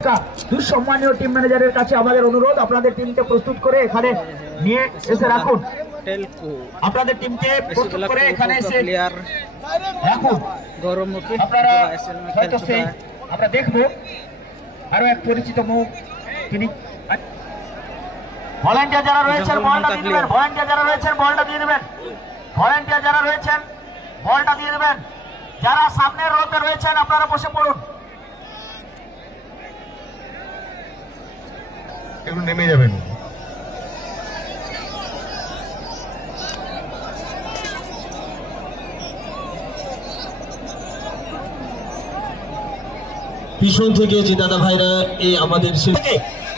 সম্মানীয় টিম ম্যানেজারের কাছে আমাদের অনুরোধ, আপনাদের টিমকে প্রস্তুত করে এখানে নিয়ে এসে রাখুন। আপনাদের টিমকে প্রস্তুত করে এখানে এসে রাখুন। আপনারা হয়তো সেই আমরা দেখবো আরো এক পরিচিত মুখ, তিনি ভলান্টিয়ার যারা রয়েছেন বলটা দিয়ে দেবেন, ভলান্টিয়ার যারা রয়েছেন বলটা দিয়ে দেবেন, ভলান্টিয়ার যারা রয়েছেন বলটা দিয়ে দেবেন। যারা সামনের রোতে রয়েছেন আপনারা বসে পড়ুন, একটু নেমে যাবেন। পিছন থেকে যে দাদা ভাইরা এই আমাদের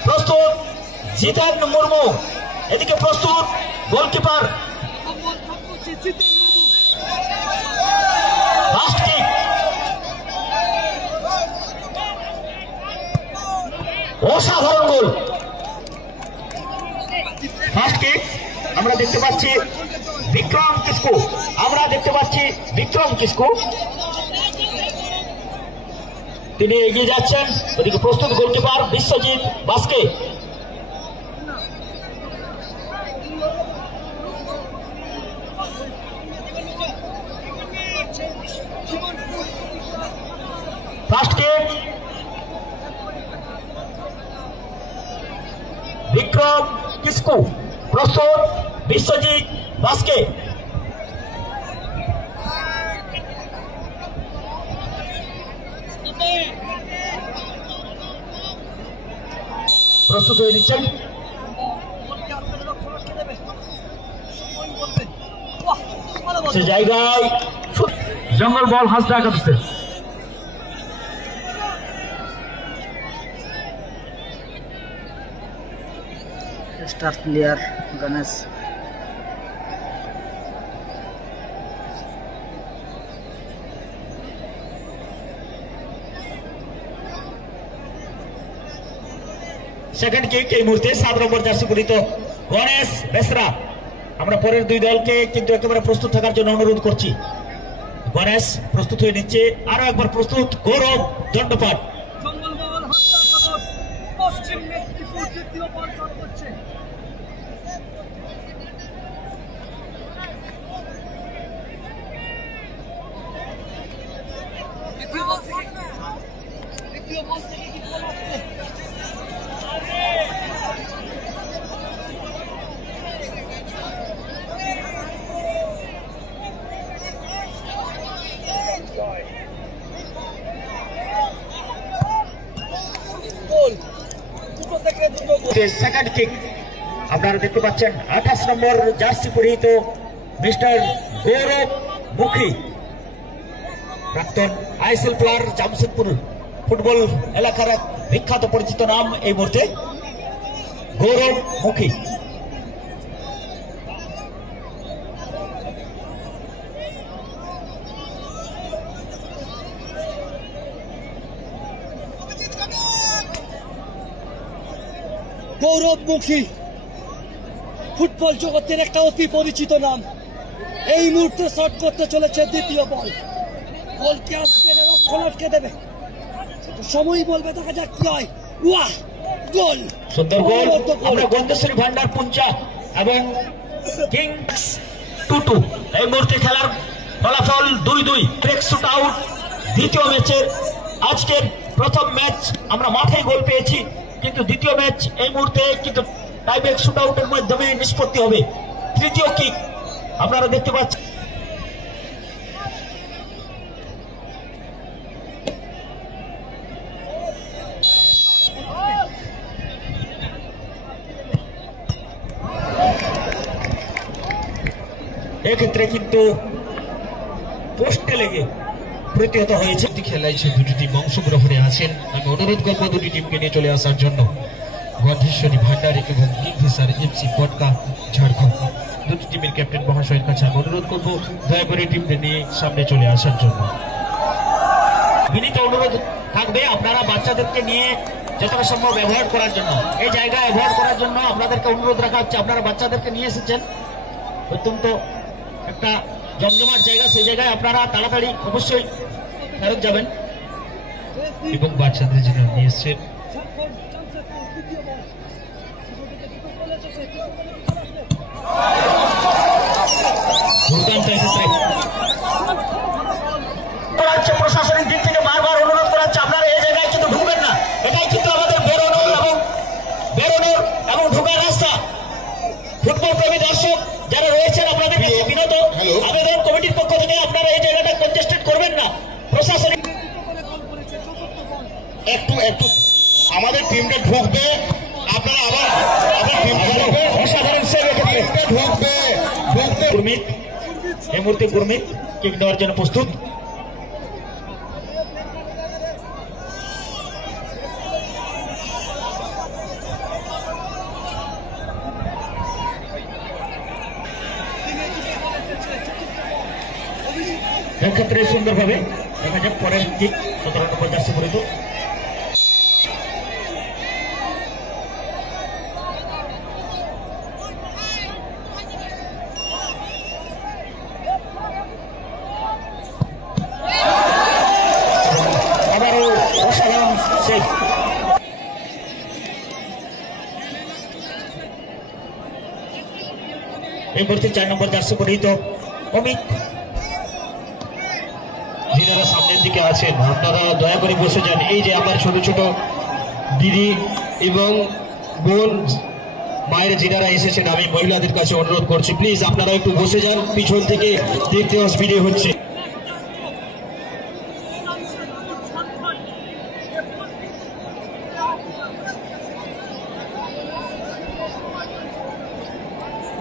প্রস্তুত জিতেন মুর্মু, এদিকে প্রস্তুত গোলকিপার ফার্স্ট কিক, অসাধারণ গোল। ফার্স্ট কিক আমরা দেখতে পাচ্ছি বিক্রম কিসকু, আমরা দেখতে পাচ্ছি বিক্রম কিসকু, তিনি এগিয়ে যাচ্ছেন। ওদিকে প্রস্তুত গোলকিপার বিশ্বজিৎ বাস্কে, ফার্স্ট কিক বিক্রম কিসকু, প্রস্তুত বিশ্বজিৎ বাস্কে, প্রস্তুত হয়ে নিচ্ছেন। সে জায়গায় জঙ্গল বল হাসতে আঁকাচ্ছে, star player Ganesh second kick এই মুহূর্তে 7 নম্বর জার্সি পরিহিত গণেশ বেসরা। আমরা পরের দুই দলকে কিন্তু একেবারে প্রস্তুত থাকার জন্য অনুরোধ করছি। গণেশ প্রস্তুত হয়ে নিচ্ছে, আরো একবার প্রস্তুত গৌরব দণ্ডপাট, সেকেন্ড কিক আপনারা দেখতে পাচ্ছেন 28 নম্বর জার্সি পরিহিত মিস্টার গৌরব মুখী, প্রাক্তন আইএসএল প্লেয়ার, জামশেদপুর ফুটবল এলাকার এক বিখ্যাত পরিচিত নাম এই মুহূর্তে গৌরব মুখী। গৌরব মুখী ফুটবল জগতের একটা অতি পরিচিত নাম। এই মুহূর্তে শট করতে চলেছে দ্বিতীয় বল, বলকে আসবে না, লক্ষ্য আটকে দেবে, সময় বলবে, দেখা যাক কি হয়। ওয়াহ, গোল, সুন্দর গোল। আমরা গন্ধেশ্বরী ভান্ডার পুঞ্চা এবং কিংস 2-2 এই মুহূর্তে খেলার ফলাফল 2-2। ব্রেক শুট আউট দ্বিতীয় ম্যাচের, আজকের প্রথম ম্যাচ আমরা মাঠে গোল পেয়েছি, কিন্তু দ্বিতীয় ম্যাচ এই মুহূর্তে কিন্তু টাই ব্রেক শুট আউটের মাধ্যমে নিষ্পত্তি হবে। তৃতীয় কিক আপনারা দেখতে পাচ্ছেন, এক্ষেত্রে কিন্তু পোস্টে লেগে প্রতিহত হয়েছে। খেলাইছে দুটি টিম অংশগ্রহণে আছেন, আমি অনুরোধ করবো দুটি টিমকে নিয়ে চলে আসার জন্য। গন্ধেশ্বরী ভান্ডারী এবং কিংফিশার এফসি পটকা ঝাড়খণ্ড, দুটি টিমের ক্যাপ্টেন মহাশয়ের কাছে আমি অনুরোধ করবো দয়া করে টিমকে নিয়ে সামনে চলে আসার জন্য। বিনীত অনুরোধ থাকবে আপনারা বাচ্চাদেরকে নিয়ে যতটা সম্ভব অ্যাভয়েড করার জন্য, এই জায়গা অ্যাভয়েড করার জন্য আপনাদেরকে অনুরোধ রাখা হচ্ছে। আপনারা বাচ্চাদেরকে নিয়ে এসেছেন, অত্যন্ত একটা জমজমাট জায়গা, সেই জায়গায় আপনারা তাড়াতাড়ি অবশ্যই ফেরত যাবেন। এবং বাচ্চাদের জন্য নিয়ে এসছেন ঝাড়খণ্ড জামশেদপুর দ্বিতীয় বল দুটো বল এসেছে দুর্দান্ত এসেছে করাচ্ছে প্রশাসনিক দিক থেকে বারবার অনুরোধ করাচ্ছে আপনারা এই জায়গায় কিন্তু ঢুকবেন না। এটাই কিন্তু আমাদের বেরোনোর এবং ঢোকার রাস্তা। ফুটবল প্রেমী দর্শক যারা রয়েছেন আপনাদের কাছে বিনত আবেদন কমিটির পক্ষ থেকে আপনারা এই জায়গাটা কনজেস্টেড করবেন না। প্রশাসনিক একটু আমাদের টিমটা ঢুকবে, আপনারা আবার ঢুকবে, অসাধারণ সেভ টিমটা ঢুকবে গুরমিত এই মুহূর্তে গুরমিত কিক দেওয়ার জন্য প্রস্তুত। ক্ষেত্রে সুন্দরভাবে দেখা যাক পরের কিক 17 নম্বর জার্সি পরিত আবারও অসাধারণ সেভ। এই মুহূর্তে 4 নম্বর জার্সি পরিহিত অমিত। যিনারা সামনের দিকে আছেন আপনারা দয়া করে বসে যান। এই যে আমার ছোট ছোট দিদি এবং বোন মায়ের যিনারা এসেছেন, আমি মহিলাদের কাছে অনুরোধ করছি প্লিজ আপনারা একটু বসে যান, পিছন থেকে দেখতে অসুবিধে হচ্ছে।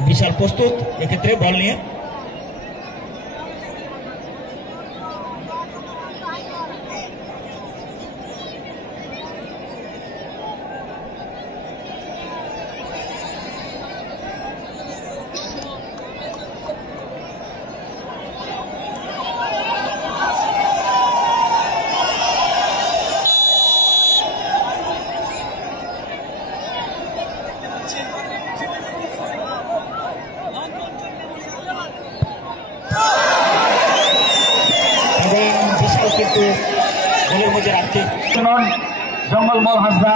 বিশাল প্রস্তুত এক্ষেত্রে বল নিয়ে এবং বিশাল কিন্তু গোলের মধ্যে রাখতে জঙ্গলমল হাসদা